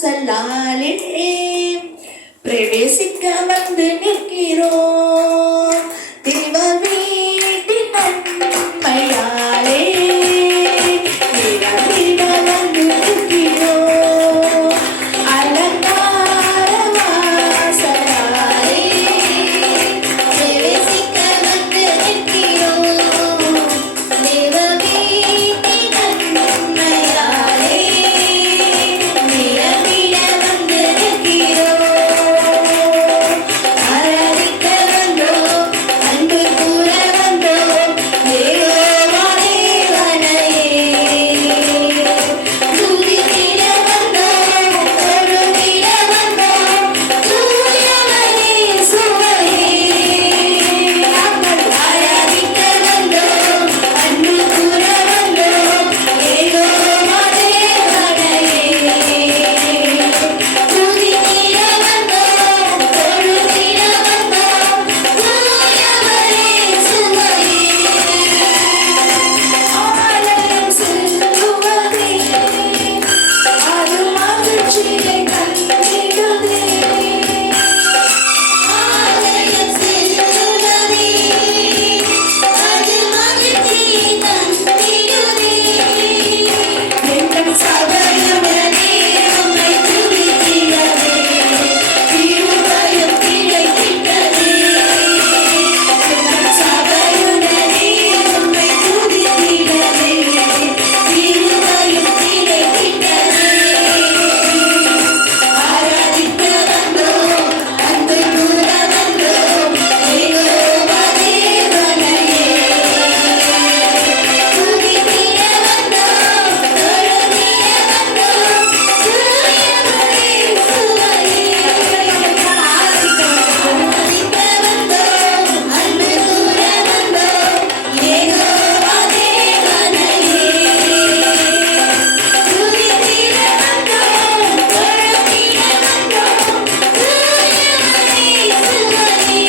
வாசலாலே பிரவேசிக்க வந்து நிற்கிறோம். தேவ வீட்டின் நன்மையாலே நிரம்பிட வந்து நிற்கிறோம். அலங்கார வாசலாலே பிரவேசிக்க வந்து நிற்கிறோம். தேவ வீட்டின் நன்மையாலே நிரம்பிட வந்து நிற்கிறோம். ஆராதிக்க வந்தோம், அன்பு கூற வந்தோம், யெகோவா தேவனையே. துதித்திட வந்தோம், தொழுதிட வந்தோம், தூயவரே சுவையே. நாங்கள் ஆராதிக்க வந்தோம், அன்பு கூற வந்தோம், யெகோவா தேவனையே. துதித்திட வந்தோம், தொழுதிட வந்தோம், தூயவரே சுவையே. ஆலயம் செல்லுவதே அது மகிழ்ச்சியை தந்திடுதே. ஆலயம் செல்லுவதே அது மகிழ்ச்சியை தந்திடுதே. எங்கள் சபையுடனே உம்மை துதித்திடவே இருதயம் திளைத்திட்டதே. எங்கள் சபையுடனே உம்மை துதித்திடவே இருதயம் திளைத்திட்டதே. ஆராதிக்க வந்தோம், அன்பு கூற வந்தோம், யெகோவா தேவனையே. துதித்திட வந்தோம், தொழுதிட வந்தோம், தூயவரே சுவையே. ஆராதிக்க வந்தோம், அன்பு கூற வந்தோம், யெகோவா தேவனையே. துதித்திட வந்தோம், தொழுதிட வந்தோம், தூயவரே சுவையே.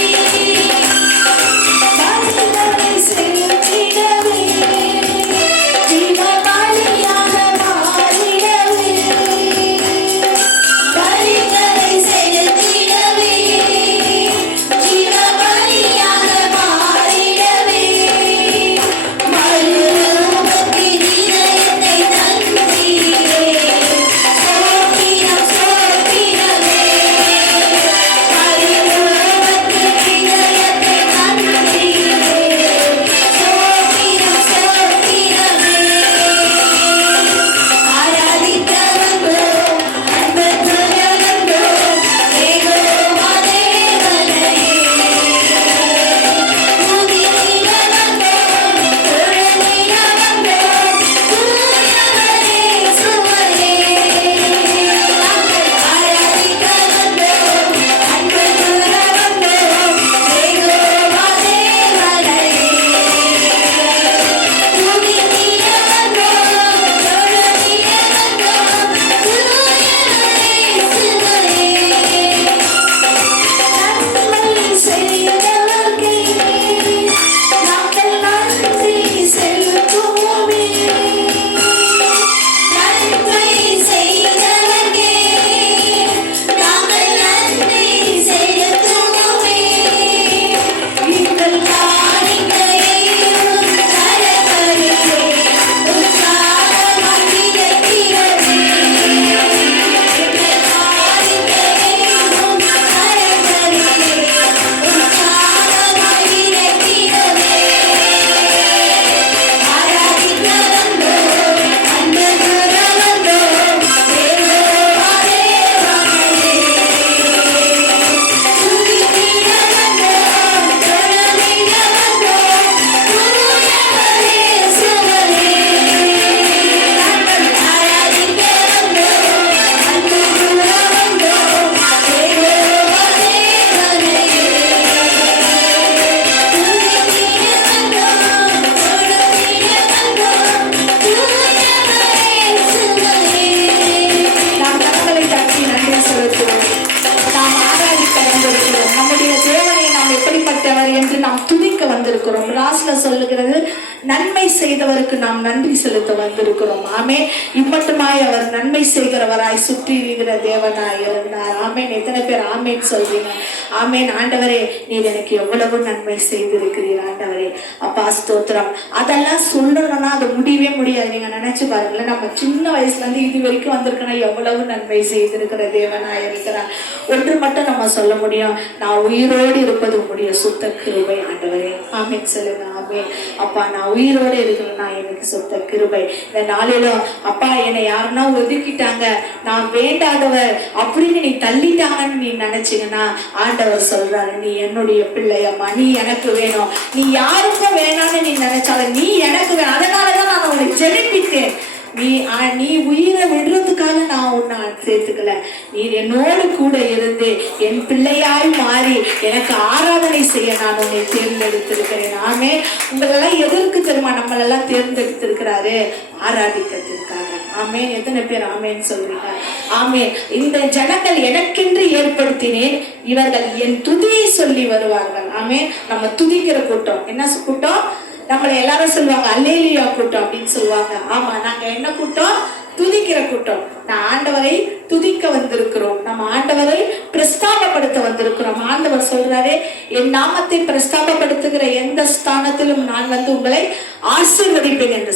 பலிகளை செலுத்திடவே ஜீவ பலியாக மாறிடவே. பலிகளை செலுத்திடவே ஜீவ பலியாக மாறிடவே. மறுரூபத்தின் இதயத்தை தந்தீரே. சோத்திரம் சோத்திரமே. மறுரூபத்தின் இதயத்தை தந்தீரே. சோத்திரம் சோத்திரமே. ஆராதிக்க வந்தோம், அன்பு கூற வந்தோம், யெகோவா தேவனையே. துதித்திட வந்தோம், தொழுதிட வந்தோம், தூயவரே சுவையே. நாங்கள் ஆராதிக்க வந்தோம், அன்பு கூற வந்தோம், யெகோவா தேவனையே. துதித்திட வந்தோம், தொழுதிட வந்தோம், தூயவரே சுவையே. நன்மை செய்தவர்க்கே நாங்கள் நன்றி செலுத்துவோமே. நன்மை செய்தவர்க்கே நாங்கள் நன்றி செலுத்துவோமே. எங்கள் காணிக்கையை உம் கரங்களிலே உற்சாகமாய் விதைக்கிறதே. எங்கள் காணிக்கையை உம் கரங்களிலே உற்சாகமாய் விதைக்கிறதே. ஆராதிக்க வந்தோம், அன்பு கூற வந்தோம், யெகோவா தேவனையே. துதித்திட வந்தோம், தொழுதிட வந்தோம், தூயவரே சுவையே. நாங்கள் ஆராதிக்க வந்தோம், அன்பு கூற வந்தோம், யெகோவா தேவனையே. துதித்திட வந்தோம், தொழுதிட வந்தோம், தூயவரே சுவையே. நாம் கரங்களை தட்டி நன்றி செலுத்துவோம். நாம் ஆராதிக்க வந்திருக்கிறோம். நம்முடைய தேவனை நாம் எப்படிப்பட்டவர் என்று நாம் துதிக்க வந்திருக்கிறோம். ராஸ்ல சொல்லுகிறது, நன்மை செய்தவருக்கு நாம் நன்றி செலுத்த வந்திருக்கிறோம். ஆமென். இம்மட்டுமாய் அவர் நன்மை செய்கிறவராய் சுற்றி இருக்கிற தேவனாய் இருந்தார். ஆமென். எத்தனை பேர் ஆமென் சொல்றீங்க? ஆமென். ஆண்டவரே, நீர் எனக்கு எவ்வளவு நன்மை செய்திருக்கிறீர் ஆண்டவரே. அப்பா ஸ்தோத்திரம். அதெல்லாம் சொல்லணும்னா அது முடியவே முடியாது. நீங்க நினைச்சு பாருங்களேன், நம்ம சின்ன வயசுல இருந்து இது வரைக்கும் வந்திருக்கணும், எவ்வளவு நன்மை செய்திருக்கிற தேவனாய் இருக்கிறார். ஒன்று மட்டும் நம்ம சொல்ல முடியும், நான் உயிரோடு இருப்பது உங்களுடைய சுத்த கிருபை ஆண்டவரே. ஆமென் சொல்லுங்க. ஆமென். அப்பா, நான் உயிரோடு இருக்கிறேன்னா எனக்கு சுத்த கிருபை. இந்த நாளிலும் அப்பா, என்னை யாருன்னா ஒதுக்கிட்டாங்க, நான் வேண்டாதவர் அப்படின்னு நீ தள்ளிட்டாங்கன்னு நீ நினைச்சீங்கன்னா ஆண்டவர் சொல்றாரு, நீ என்னுடைய பிள்ளையம்மா, நீ எனக்கு வேணும். நீ யாருக்கும் வேணான்னு நீ நினைச்சாலும் நீ எனக்கு வேணும். அதனாலதான் நான் உன்னை ஜெபித்தேன். நீ உயிரை விடுறதுக்காக நான் உன்னை சேர்த்துக்கல. நீ என்னோடு கூட இருந்து என் பிள்ளையாய் மாறி எனக்கு ஆராதனை செய்ய நான் உன்னை தேர்ந்தெடுத்திருக்கிறேன். ஆமே. உங்களெல்லாம் எதற்கு தெரியுமா நம்மளெல்லாம் தேர்ந்தெடுத்திருக்கிறாரு? ஆராதிக்கிறதுக்காக. ஆமே. எத்தனை பேர் ஆமேன்னு சொல்றீங்க? ஆமே. இந்த ஜனங்கள் எனக்கென்று ஏற்படுத்தினேன், இவர்கள் என் துதியை சொல்லி வருவார்கள். ஆமே. நம்ம துதிக்கிற கூட்டம். என்ன கூட்டம்? நம்மளை எல்லாரும் சொல்லுவாங்க அல்லேலூயா கூட்டம் அப்படின்னு சொல்லுவாங்க. ஆமா, நாங்க என்ன கூட்டம்? துதிக்கிற கூட்டம். நான் ஆண்டவரை துதிக்க வந்திருக்கிறோம். நம்ம ஆண்டவரை பிரஸ்தாபப்படுத்த வந்திருக்கிறோம். ஆண்டவர் சொல்றாரு, என் நாமத்தை பிரஸ்தாபப்படுத்துகிற எந்த ஸ்தானத்திலும் நான் உங்களை ஆசீர்வதிப்பேன் என்று